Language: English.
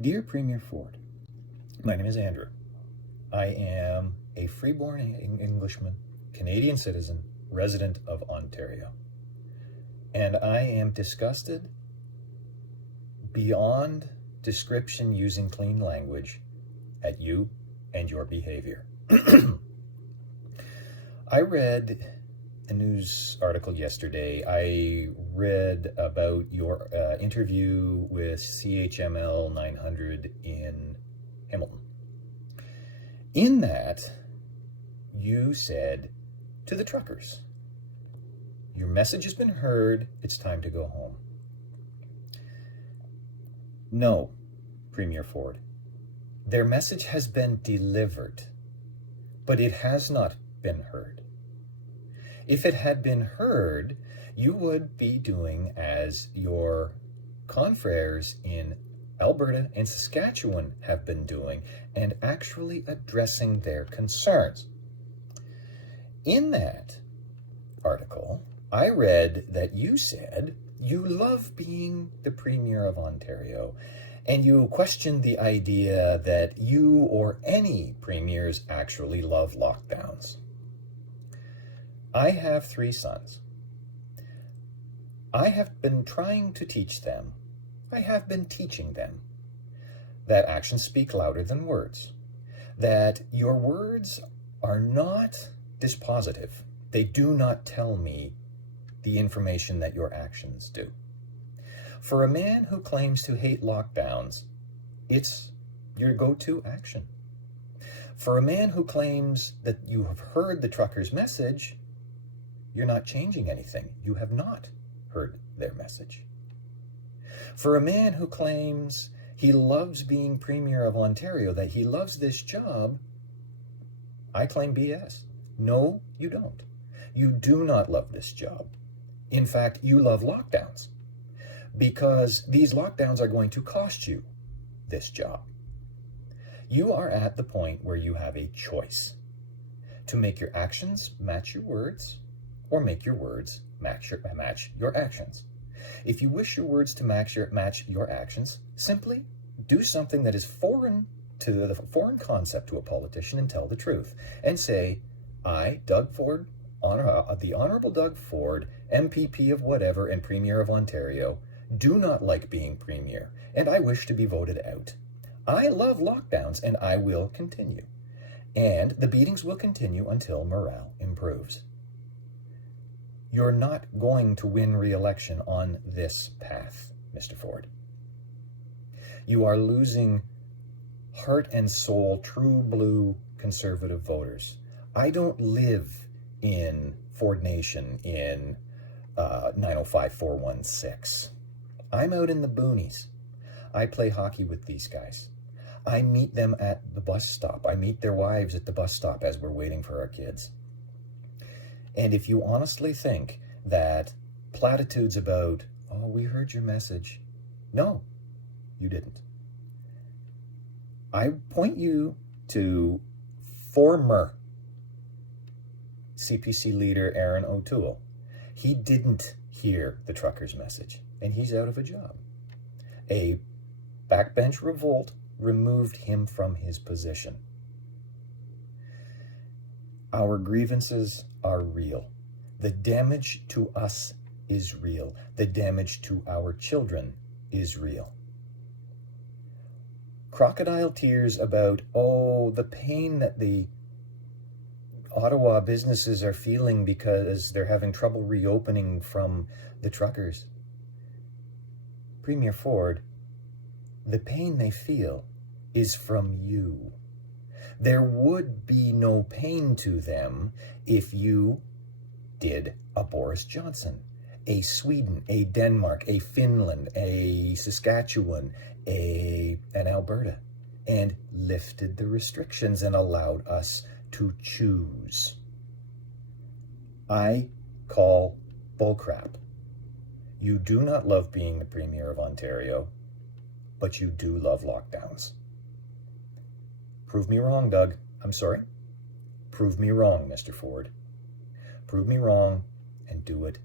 Dear Premier Ford, my name is Andrew. I am a freeborn Englishman, Canadian citizen, resident of Ontario. And I am disgusted beyond description using clean language at you and your behavior. I read a news article yesterday. I read about your interview with CHML 900 in Hamilton. In that, you said to the truckers, your message has been heard, it's time to go home. No, Premier Ford, their message has been delivered, but it has not been heard. If it had been heard, you would be doing as your confreres in Alberta and Saskatchewan have been doing and actually addressing their concerns. In that article, I read that you said you love being the Premier of Ontario, and you questioned the idea that you or any premiers actually love lockdowns. I have 3 sons. I have been trying to teach them, I have been teaching them, that actions speak louder than words, that your words are not dispositive. They do not tell me the information that your actions do. For a man who claims to hate lockdowns, it's your go-to action. For a man who claims that you have heard the truckers' message, you're not changing anything. You have not heard their message. For a man who claims he loves being Premier of Ontario, that he loves this job, I claim BS. No, you don't. You do not love this job. In fact, you love lockdowns because these lockdowns are going to cost you this job. You are at the point where you have a choice to make your actions match your words or make your words match your actions. If you wish your words to match your actions, simply do something that is foreign to the foreign concept to a politician and tell the truth and say, I, Doug Ford, the Honorable Doug Ford, MPP of whatever and Premier of Ontario, do not like being Premier, and I wish to be voted out. I love lockdowns, and I will continue. And the beatings will continue until morale improves. You're not going to win re-election on this path, Mr. Ford. You are losing heart and soul, true blue conservative voters. I don't live in Ford Nation in 905416. I'm out in the boonies. I play hockey with these guys. I meet them at the bus stop. I meet their wives at the bus stop as we're waiting for our kids. And if you honestly think that platitudes about, oh, we heard your message, no, you didn't. I point you to former CPC leader Aaron O'Toole. He didn't hear the truckers' message, and he's out of a job. A backbench revolt removed him from his position. Our grievances are real. The damage to us is real. The damage to our children is real. Crocodile tears about, oh, the pain that the Ottawa businesses are feeling because they're having trouble reopening from the truckers. Premier Ford, the pain they feel is from you. There would be no pain to them if you did a Boris Johnson, a Sweden, a Denmark, a Finland, a Saskatchewan, an Alberta, and lifted the restrictions and allowed us to choose. I call bullcrap. You do not love being the Premier of Ontario, but you do love lockdowns. Prove me wrong, Doug. I'm sorry. Prove me wrong, Mr. Ford. Prove me wrong and do it